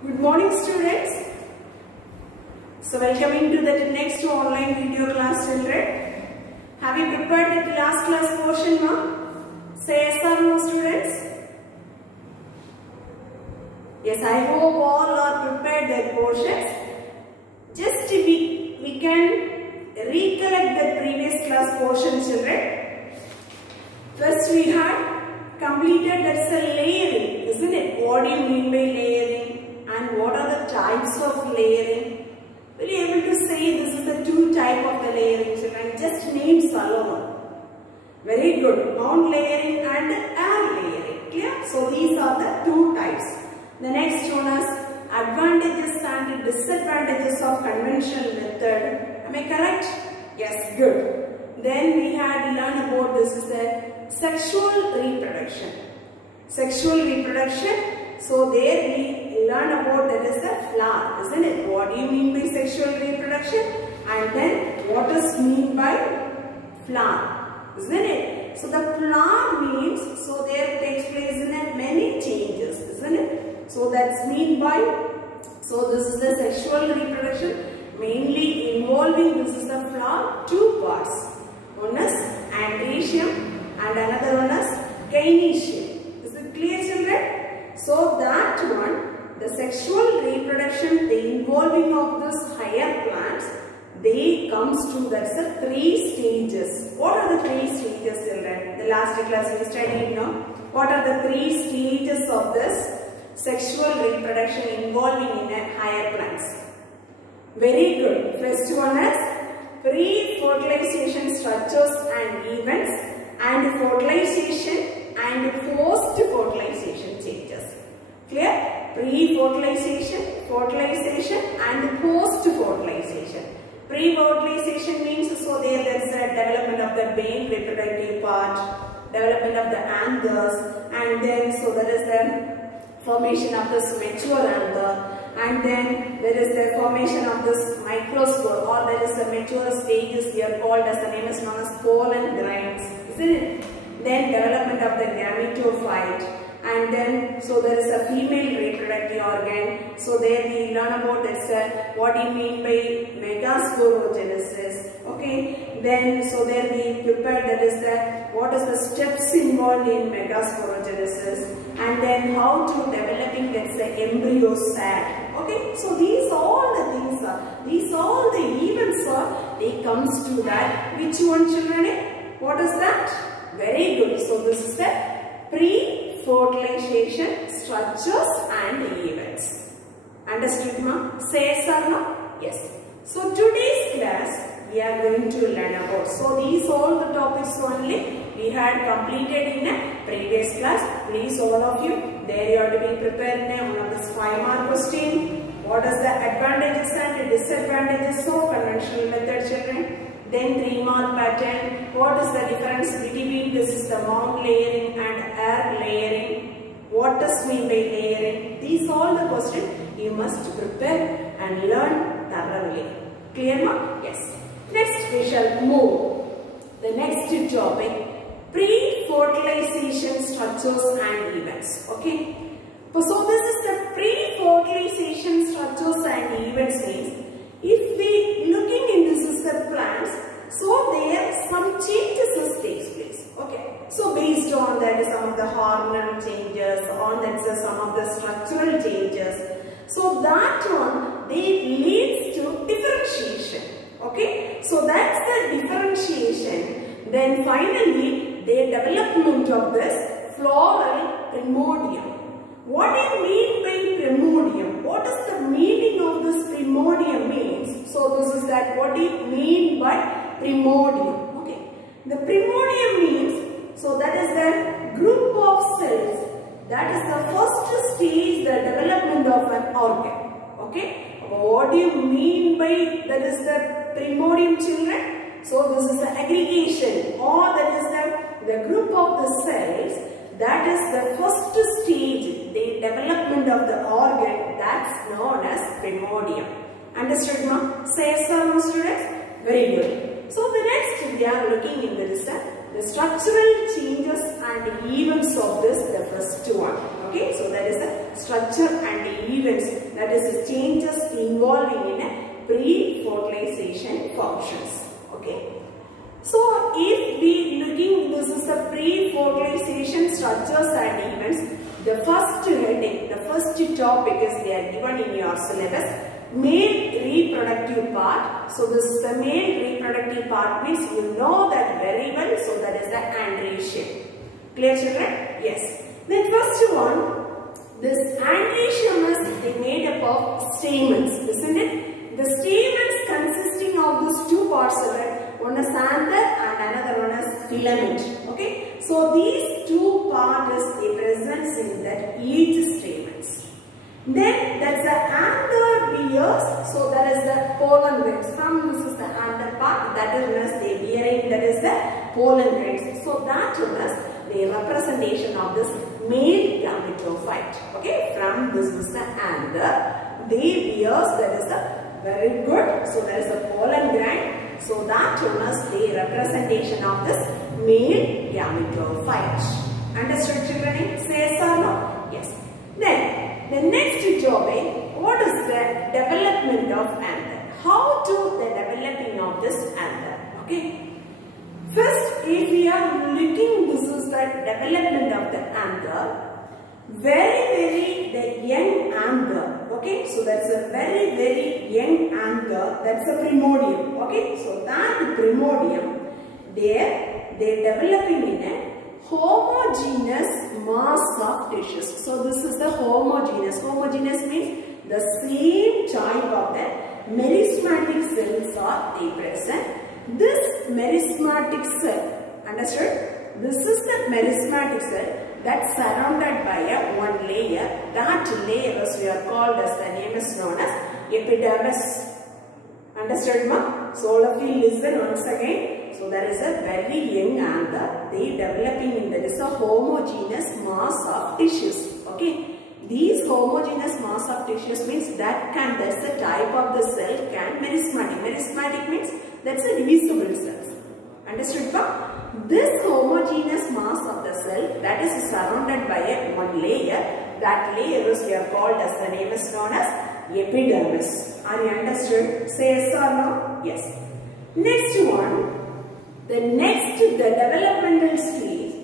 Good morning, students. So welcoming to the next online video class, children. Have you prepared the last class portion, ma? Say yes or no, students. Yes, I hope all are prepared their portions. Just we can recollect the previous class portion, children. First we had completed, that's a layering, isn't it? What do you mean by layering? And what are the types of layering? Will you able to say this is the two type of the layering, children? Just names alone. Very good. Ground layering and air layering. Clear? So these are the two types. The next one is advantages and disadvantages of conventional method. Am I correct? Yes, good. Then we had learned about this is the sexual reproduction. Sexual reproduction. So there we learn about that is the flower, isn't it? What do you mean by sexual reproduction? And then what is mean by flower, isn't it? So the flower means, so there takes place in many changes, isn't it? So that's mean by, so this is the sexual reproduction mainly involving, this is the flower, two parts. One is androecium and another one is gynoecium. Is it clear, children? So that one, the sexual reproduction, the involving of this higher plants, they comes to, that's the three stages. What are the three stages, children? The last class we studied now. What are the three stages of this sexual reproduction involving in higher plants? Very good. First one is pre-fertilization structures and events, and fertilization and post-fertilization changes. Clear? Pre-fertilization, fertilization and post-fertilization. Pre-fertilization means, so there is a development of the main reproductive part, development of the anthers, and then so there is the formation of this mature anther, and then there is the formation of this microspore, or there is the mature stages here called as the name is known as pollen grains, isn't it? Then development of the gametophyte, and then so there is a female reproductive organ. So there we learn about this, what do you mean by megasporogenesis? Okay. Then so there we prepare that is the what is the steps involved in megasporogenesis, and then how to developing that's the embryo sac. Okay. So these all the things are, these all the events are, they comes to that. Which one, children? What is that? Very good. So this is the pre-fertilization structures and events. Understood, ma? Say yes or no? Yes. So today's class we are going to learn about. So these all the topics only we had completed in a previous class. Please all of you, there you have to be prepared in one of this 5-mark question. What is the advantages and disadvantages of conventional method, children? Then 3-mark pattern. What is the difference between this is the mound layering and air layering? What does mean by layering? These all the questions you must prepare and learn thoroughly. Clear, ma? Yes. Next we shall move. The next topic, pre-fertilization structures and events. Okay. So this is the pre-fertilization structures and events means, if we looking in this is the plants, so there some changes takes place. Okay. So based on that some of the hormonal changes, on that some of the structural changes. So that one they leads to differentiation. Okay. So that's the differentiation. Then finally the development of this floral primordium. What do you mean by primordium? What is the meaning of this primordium means? So this is that what do you mean by primordium? Okay. The primordium means, so that is the group of cells. That is the first stage, the development of an organ. Okay. What do you mean by that is the primordium, children? So this is the aggregation, or that is the group of the cells. That is the first stage, the development of the organ, that's known as primordium. Understood, ma? Say yes or no, students? Very good. So the next we are looking into this, the structural changes and events of this, the first one. Okay, so that is the structure and events, that is changes involving in a pre-fertilization functions. Okay. So if we looking, this is the pre-fertilization structures and events. The first heading, the first topic is they are given in your syllabus. Male reproductive part. So this is the male reproductive part, means you know that very well. So that is the androecium. Clear, children? Yes. Then first one, this androecium is made up of stamens, isn't it? The stamens consisting of these two parts, one is anther and another one is filament. Okay. So these two parts they present in that each stamens. Then that's the anther bears. So that is the pollen grains. From this is the anther part, that is they bearing, that is the pollen grains. So that is the representation of this male gametophyte. Okay, from this is the anther, they bears, that is the very good. So that is the pollen grain. So that is the representation of this male gametophyte. Understood, children? Say yes or no? Yes. Then the next topic, what is the development of anther? How to the developing of this anther? Okay. First, if we are looking, this is the development of the anther. Very the young anther. Okay, so that's a very young anther. That's a primordium. Okay, so that primordium, they're developing in a homogeneous mass of tissues. So this is the homogeneous. Homogeneous means the same type of the meristematic cells are they present. This meristematic cell, understood? This is the meristematic cell that's surrounded by a one layer. That layer is we are called as, the name is known as epidermis. Understood, ma? So all of you listen once again. So there is a very young anther. They developing in that is a homogeneous mass of tissues. Okay. These homogeneous mass of tissues means that can, that's the type of the cell can meristematic. Meristematic means that's a divisible cells. Understood, ma? This homogeneous mass of the cell that is surrounded by a one layer. That layer is we are called as, the name is known as epidermis. Are you understood? Say yes or no? Yes. Next one. The developmental stage,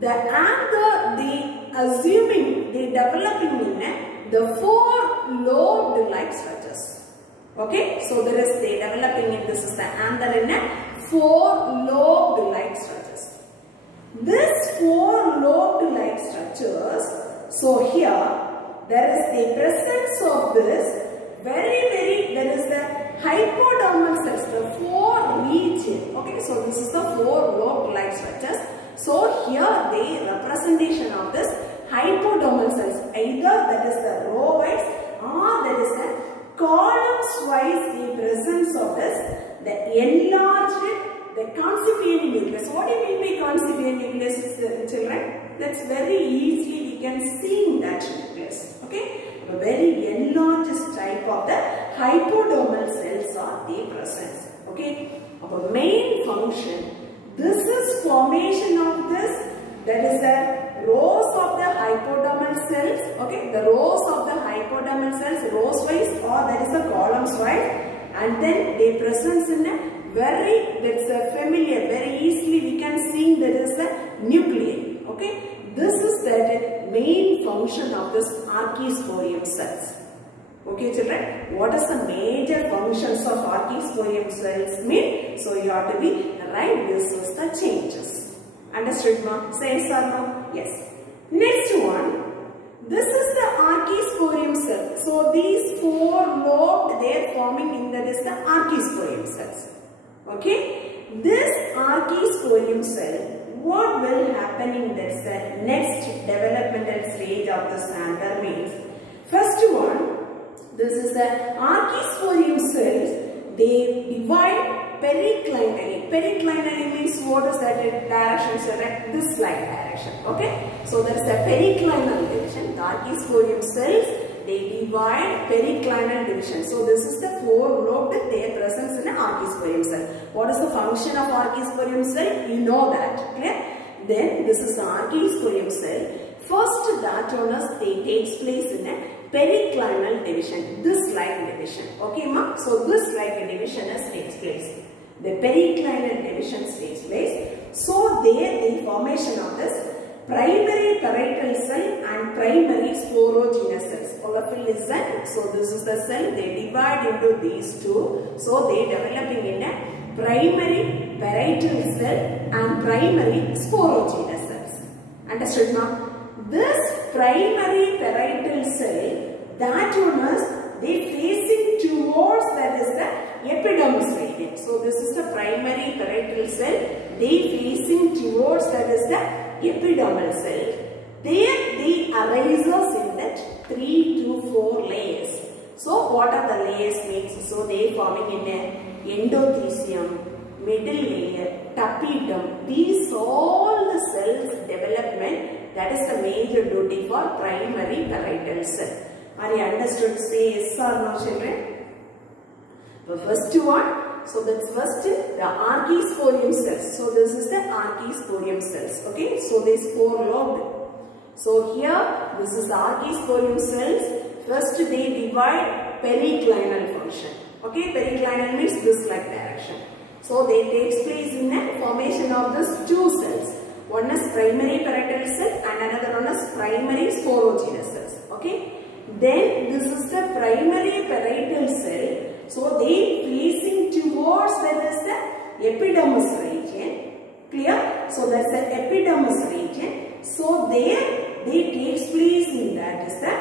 the anther they developing in the four lobed like structures. Okay, so there is they developing in, this is the anther in a four lobed like structures. This four lobed like structures, so here there is the presence of this very there is the hypodermal cells, the four region. Okay, so this is the four lobed like structures. So here the representation of this hypodermal cells, either that is the row wise or that is the columns wise the presence of this, the enlarged, the concipient nucleus. What do you mean by concipient nucleus, children? That's very easily we can see in that nucleus. Okay, a very enlarged type of the hypodermal cells are the presence. Okay, our main function, this is formation of this, that is the rows of the hypodermal cells. Okay, the rows of the hypodermal cells, rows wise or that is the columns wise, and then they presence in a very, that's a familiar, very easily we can see that is the nuclei. Okay, this is the main function of this archisporium cells. Okay, children, what is the major functions of archisporium cells mean? So you have to be right. This is the changes. Understood, ma? Say yes or no? Yes. Next one. This is the archisporium cell. So these four lobed they are forming in that is the archisporium cells. Okay. This archisporium cell, what will happen in this next developmental stage of the anther means? First one. This is the archisporium cells. They divide periclinally. Periclinally means what is that direction? So this like direction. Okay. So there is a periclinal division. The archisporium cells they divide periclinal division. So this is the four lobed their presence in an archisporium cell. What is the function of archisporium cell? You know that. Clear? Then this is the archisporium cell. First that one is they takes place in a periclinal division, this like division. Okay, ma? So this like division takes place. The periclinal division takes place. So there the formation of this primary parietal cell and primary sporogenous cells. Olefin is that. So this is the cell. They divide into these two. So they developing in a primary parietal cell and primary sporogenous cells. Understood, ma? This primary parietal cell, that one is they facing towards, that is the epidermis region. So this is the primary parietal cell. They facing towards, that is the epidermal cell. There they arises in that 3 to 4 layers. So what are the layers makes? So they forming in a endothelium, middle layer, tapetum. These all the cells development. That is the major duty for primary parietal cell. Are you understood? Say yes or no, children? The first one. So that's first the archisporium cells. So this is the archisporium cells. Okay. So these 4 lobed. So here this is the archisporium cells. First they divide periclinal function. Okay. Periclinal means this like direction. So they takes place in the formation of these 2 cells. One is primary parietal cell and another one is primary sporogenous cells. Okay. Then this is the primary parietal cell. So they facing towards, that is the epidermis region. Clear? So that's the epidermis region. So there they takes place in that is the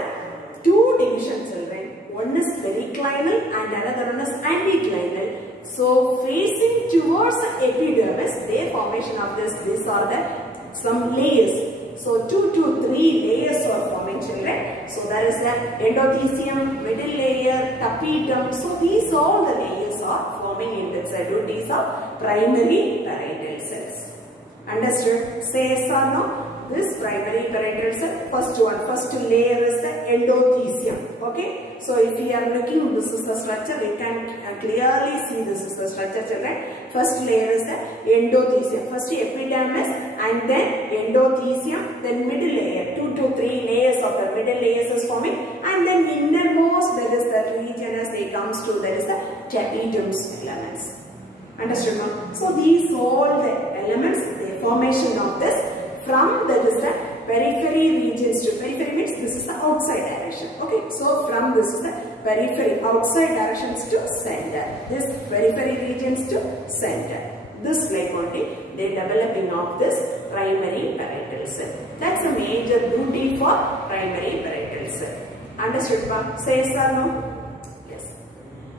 2 divisions, children. One is periclinal and another one is anticlinal. So facing towards the epidermis, their formation of this, these are the some layers. So 2 to 3 layers are forming, children. So there is the endothelium, middle layer, tapetum. So these all the layers are forming in this. These are primary parietal cells. Understood? Say yes or no? This primary parietal cell, first layer is the endothelium. Okay. So if we are looking, this is the structure, we can clearly see this is the structure, children. First layer is the endothelium. First epidermis and then endothelium, then middle layer. 2 to 3 layers of the middle layers is forming, and then innermost, that is the region as it comes to, that is the tapetum elements. Understood, no? So these all the elements, the formation of this from, that is the periphery regions to, periphery means this is the outside direction. Okay, so from this is the periphery, outside directions to center. This periphery regions to center. This like only they developing of this primary parietal cell. That's a major duty for primary parietal cell. Understood, pa? Say yes or no? Yes.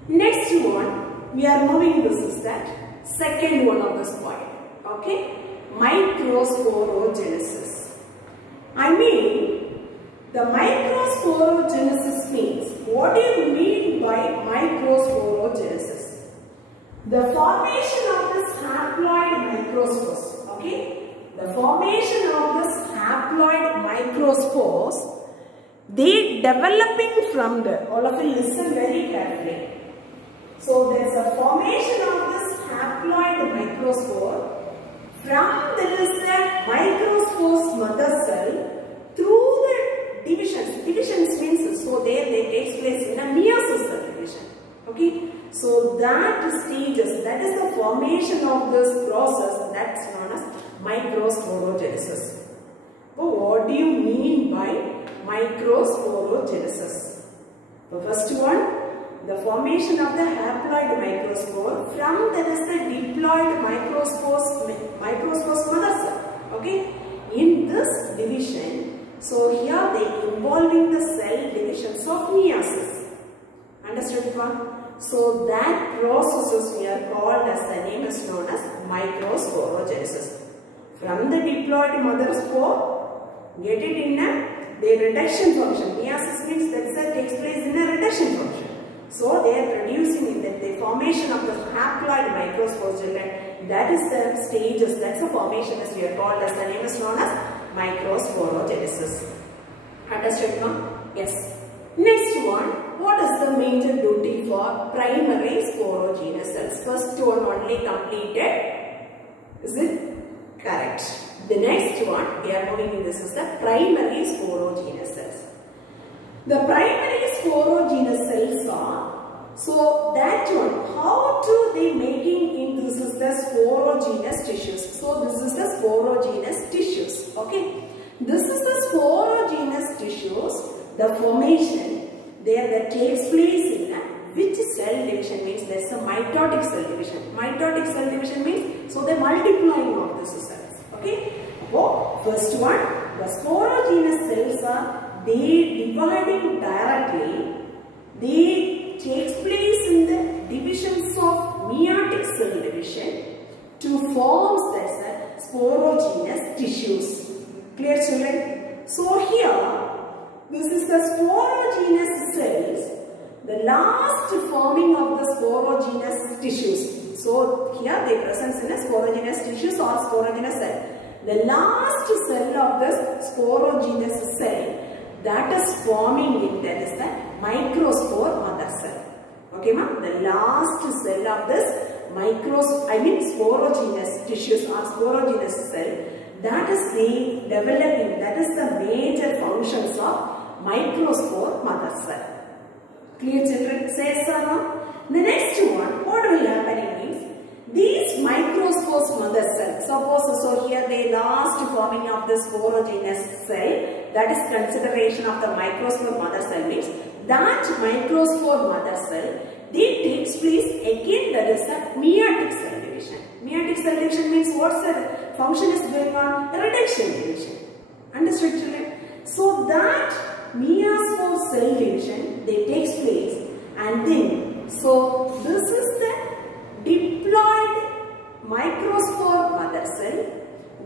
Next one, we are moving, this is that second one of this point. Okay, microsporogenesis. I mean, the microsporogenesis means, what do you mean by microsporogenesis? The formation of this haploid microspores. Okay, the formation of this haploid microspores, they developing from the, all of you listen very carefully. So there is a formation of this haploid microspore from the microspore's mother cell through the divisions. Divisions means, so there they takes place in a meiosis cell division. Okay, so that stages, that is the formation of this process, that's known as microsporogenesis. So what do you mean by microsporogenesis? The first one, the formation of the haploid microspore from, that is the diploid microspore's mother cell. Okay, in this division, so here they involving the cell divisions of meiosis. Understood, one? So that processes we are called as, the name is known as microsporogenesis. From the diploid mother spore, get it in a the reduction function. Meiosis means that cell takes place in a reduction function. So they are producing in the formation of the haploid microspores, children. That is the stages, that's the formation as we are called as, the name is known as microsporogenesis. Understood, no? Yes. Next one, what is the major duty for primary sporogenous cells? First one only completed. Is it correct? The next one, we are moving in, this is the primary sporogenous cells. The primary sporogenous cells are, so that one, how to they making in this is the sporogenous tissues. So this is the sporogenous tissues. Okay. This is the sporogenous tissues, the formation there that takes place in which cell division means there is a mitotic cell division. Mitotic cell division means so the multiplying of these cells. Okay. So first one, the sporogenous cells are they dividing directly. They takes place in the divisions of meiotic cell division to form the sporogenous tissues. Clear children? So here, this is the sporogenous cells, the last forming of the sporogenous tissues. So here they present in a sporogenous tissues or sporogenous cell. The last cell of the sporogenous cell that is forming in that is the microspore mother cell. Okay ma'am? The last cell of this sporogenous tissues or sporogenous cell that is the developing, that is the major functions of microspore mother cell. Clear children? Say so now. The next one, what will happen is these microspores mother cell, suppose so here the last forming of the sporogenous cell, that is consideration of the microspore mother cell means that microspore mother cell they takes place again, that is the meiotic cell division. Meiotic cell division means what's the function is going on? Reduction division. Understood children? So that meiospore cell division they takes place and then so this is the diploid microspore mother cell.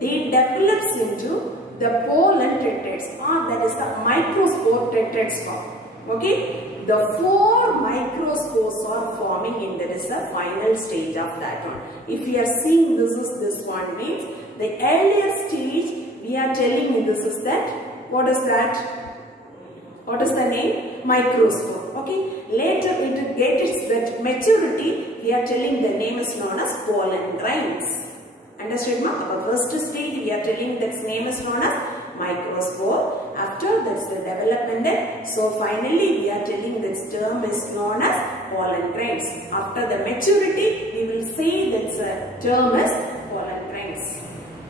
They develops into the pollen tetrads or that is the microspore tetrads form. Okay. The 4 microspores are forming in that is the final stage of that one. If we are seeing this one means the earlier stage we are telling you this is that. What is that? What is the name? Microspore. Okay. Later it will get its maturity. We are telling the name is known as pollen grains. Understood ma'am? Our first stage we are telling that name is known as microspore. After that's the development. So finally we are telling this term is known as pollen grains. After the maturity we will say that the term is pollen grains.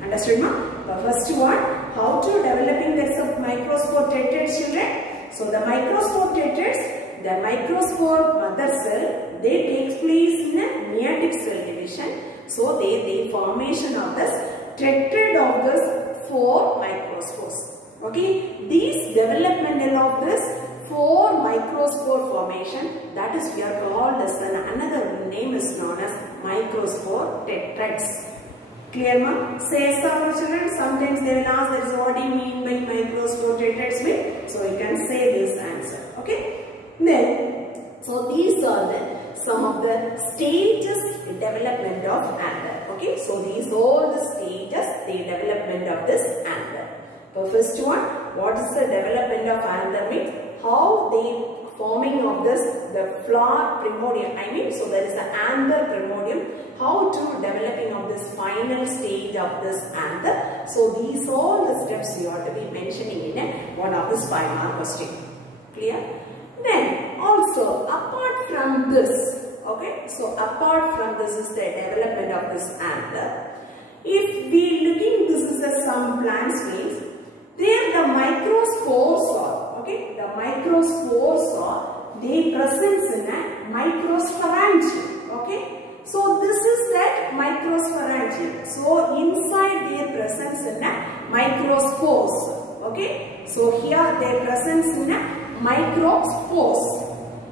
Understood ma'am? The first one, how to developing this microspore tetrads children. So the microspore tetrads, the microspore mother cell, they takes place in a meiotic cell division. So the formation of this tetrad of this 4 microspores. Okay, these developmental of this 4 microspore formation, that is we are called as another name is known as microspore tetrads. Clear ma'am? Say some children, sometimes they will ask that is what do you mean by microspore tetrads mean? So you can say this answer. Okay. Then, so these are the some of the stages development of anther. Okay. So these all the stages the development of this anther. The first one, what is the development of anther means? How the forming of this, the flower primordium, so there is the anther primordium, how to developing of this final stage of this anther. So these all the steps you are to be mentioning in one of this 5-mark question. Clear? Then also apart from this, okay, so apart from this is the development of this anther. If we looking this is the some plants means there the microspores are, okay, the microspores are, they present in a microsporangium, okay. So this is that microsporangium. So inside their presence in a microspores, okay. So here their presence in a microspores.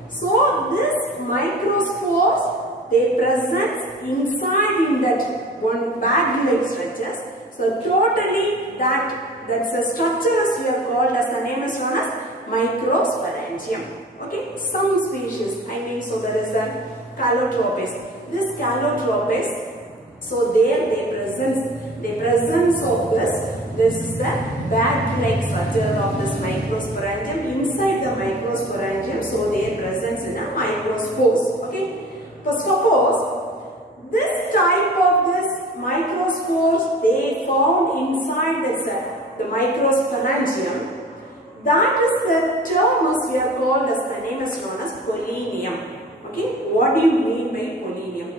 So this microspores they present inside in that one bag-like structures. So totally that's the structures we are called as the name is known as microsporangium. Okay, some species, so there is the calotropis. This calotropis, so there the presence of this is the bag-like structure of this microsporangium. Inside the microsporangium, so their presence in a microspores. Okay, so suppose this type of this microspores they found inside the microsporangium. That is the term we are called as, the name is known as polonium. Okay, what do you mean by polonium?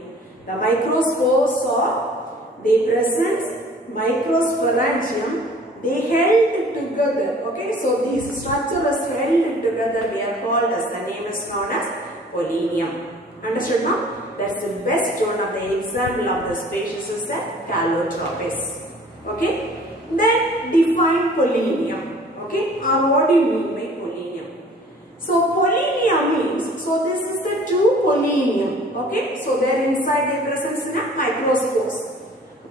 The microspores are, they present microsporangium, they held together. Okay, so these structures held together, we are called as, the name is known as polonium. Understood now? That's the best one of the example of the species is the Calotropis. Okay, then define polonium. Okay, or what do you mean by polonium? So polonium means, so this is the two polonium. Okay, so they are inside, they present in a microspores.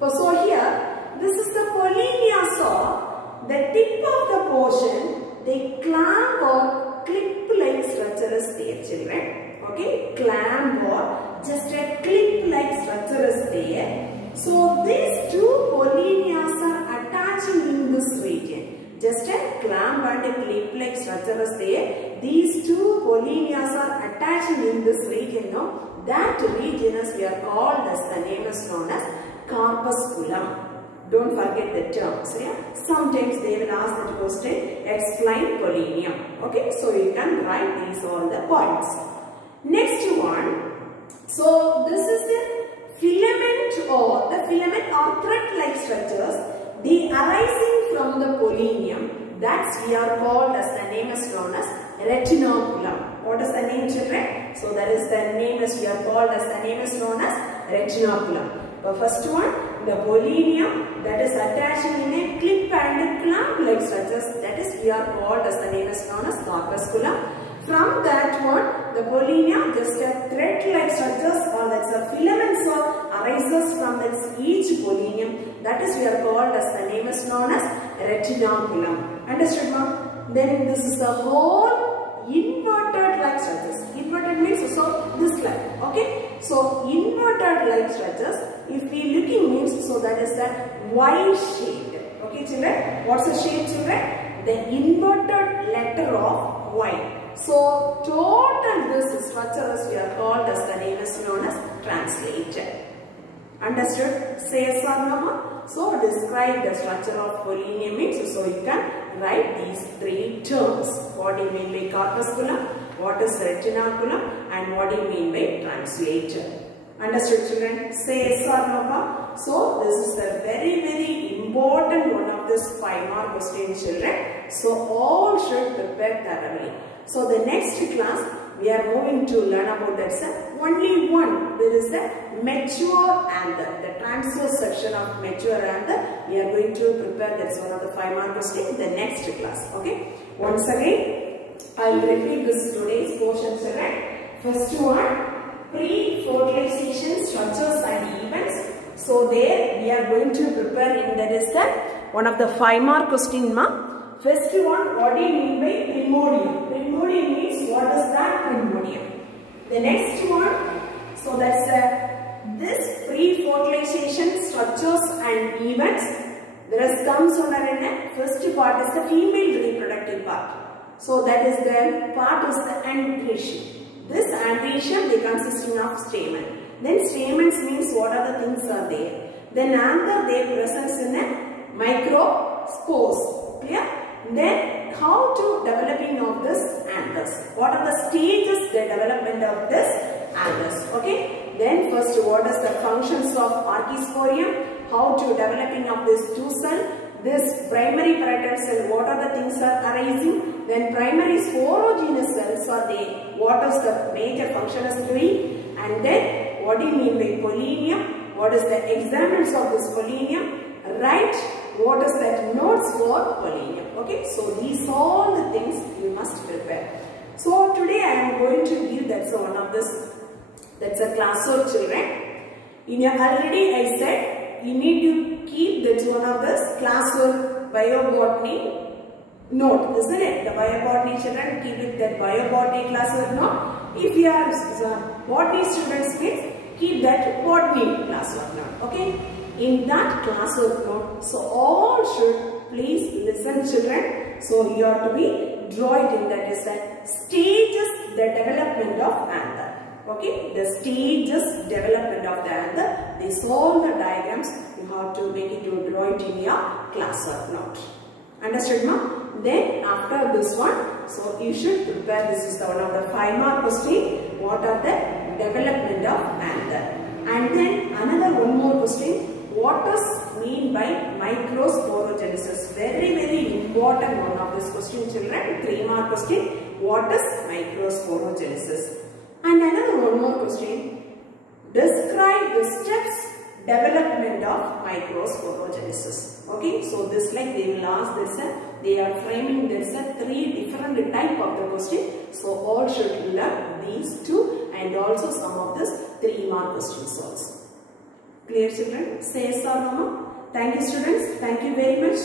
So here, this is the polonium saw, the tip of the portion, they clamp or clip-like structure is there, children. Okay, clamp or just a clip-like structure is there. So these two polonias are attaching in this region. Just a clamp and a clip-like structure is there. These two polonias are attaching in this region. No? That region is we are called as, the name is known as corpusculum. Don't forget the terms. Yeah? Sometimes they will ask that question, explain polonium. Okay, so you can write these all the points. Next one. So this is the filament or thread-like structures. They arising from the polonium, that we are called as, the name is known as retinoculum. What is the name, children? So that is the name is we are called as, the name is known as retinoculum. The first one, the polonium, that is attaching in a clip and clamp-like structures, that is we are called as, the name is known as corpusculum. From that one, the polonium, just a thread-like structures or that's a filaments or arises from each polonium, that is we are called as, the name is known as retinoculum. Understood, ma'am? Then this is the whole inverted like structures. Inverted means, so this like, okay? So inverted like structures, if we looking means, so that is the Y shaped. Okay, children? What's the shape, children? The inverted letter of Y. So total this structure is we are called as, the name is known as translated. Understood? Say yes or no, ma? So describe the structure of polonium means, so you can write these three terms. What do you mean by corpusculum? What is retinoculum? And what do you mean by translated? Understood, children? Say yes or no, ma? So this is the very important one of this 5-mark question, children. So all should prepare thoroughly. So the next class we are moving to learn about that only one. There is the mature anther, the transverse section of mature anther. We are going to prepare, that's one of the 5-mark questions in the next class. Okay. Once again, I will repeat this today's portion, children. First one, pre-fertilization structures and events. So there we are going to prepare in that is the one of the 5-mark question, ma. First one, what do you mean by primordium? Primordium means what is that primordium? The next one, so that's this pre-fertilization structures and events. There is comes under in a first part is the female reproductive part. So that is the part is the androecium. This androecium they consisting of stamen. Then stamens means what are the things are there. Then anther they presents in a microspores. Clear? Then how to developing of this anthers? What are the stages the development of this anthers? Okay. Then first what is the functions of archisporium? How to developing of this 2 cell? This primary parietal cell, what are the things are arising? Then primary sporogenous cells are there. What is the major function is doing? And then what do you mean by polonium? What is the examples of this polonium? Right? What is that notes for polonium? Okay, so these all the things you must prepare. So today I am going to give that's one of this, that's a class of children. In your already I said you need to keep that's one of this class of biobotany note, isn't it? The biobotany children keep it that biobotany class of note. If you are botany students means keep that botany class of note. Okay. In that class of note, so all should please listen, children. So you have to be draw it in that is that stages the development of anther. Okay, the stages development of the anther. These all the diagrams you have to make it to draw it in your class of note. Understood, ma? Then after this one, so you should prepare, this is the one of the 5-mark question, what are the development of anther. And then another one more question, what does mean by microsporogenesis? Very important one of this question, children, 3-mark question, what is microsporogenesis? And another one more question, describe the steps development of microsporogenesis. Okay, so this like they will ask, they are framing, there is a 3 different type of the question. So all should learn these 2 and also some of this 3-mark questions also. Clear, children? Say yes or no? Thank you, students. Thank you very much.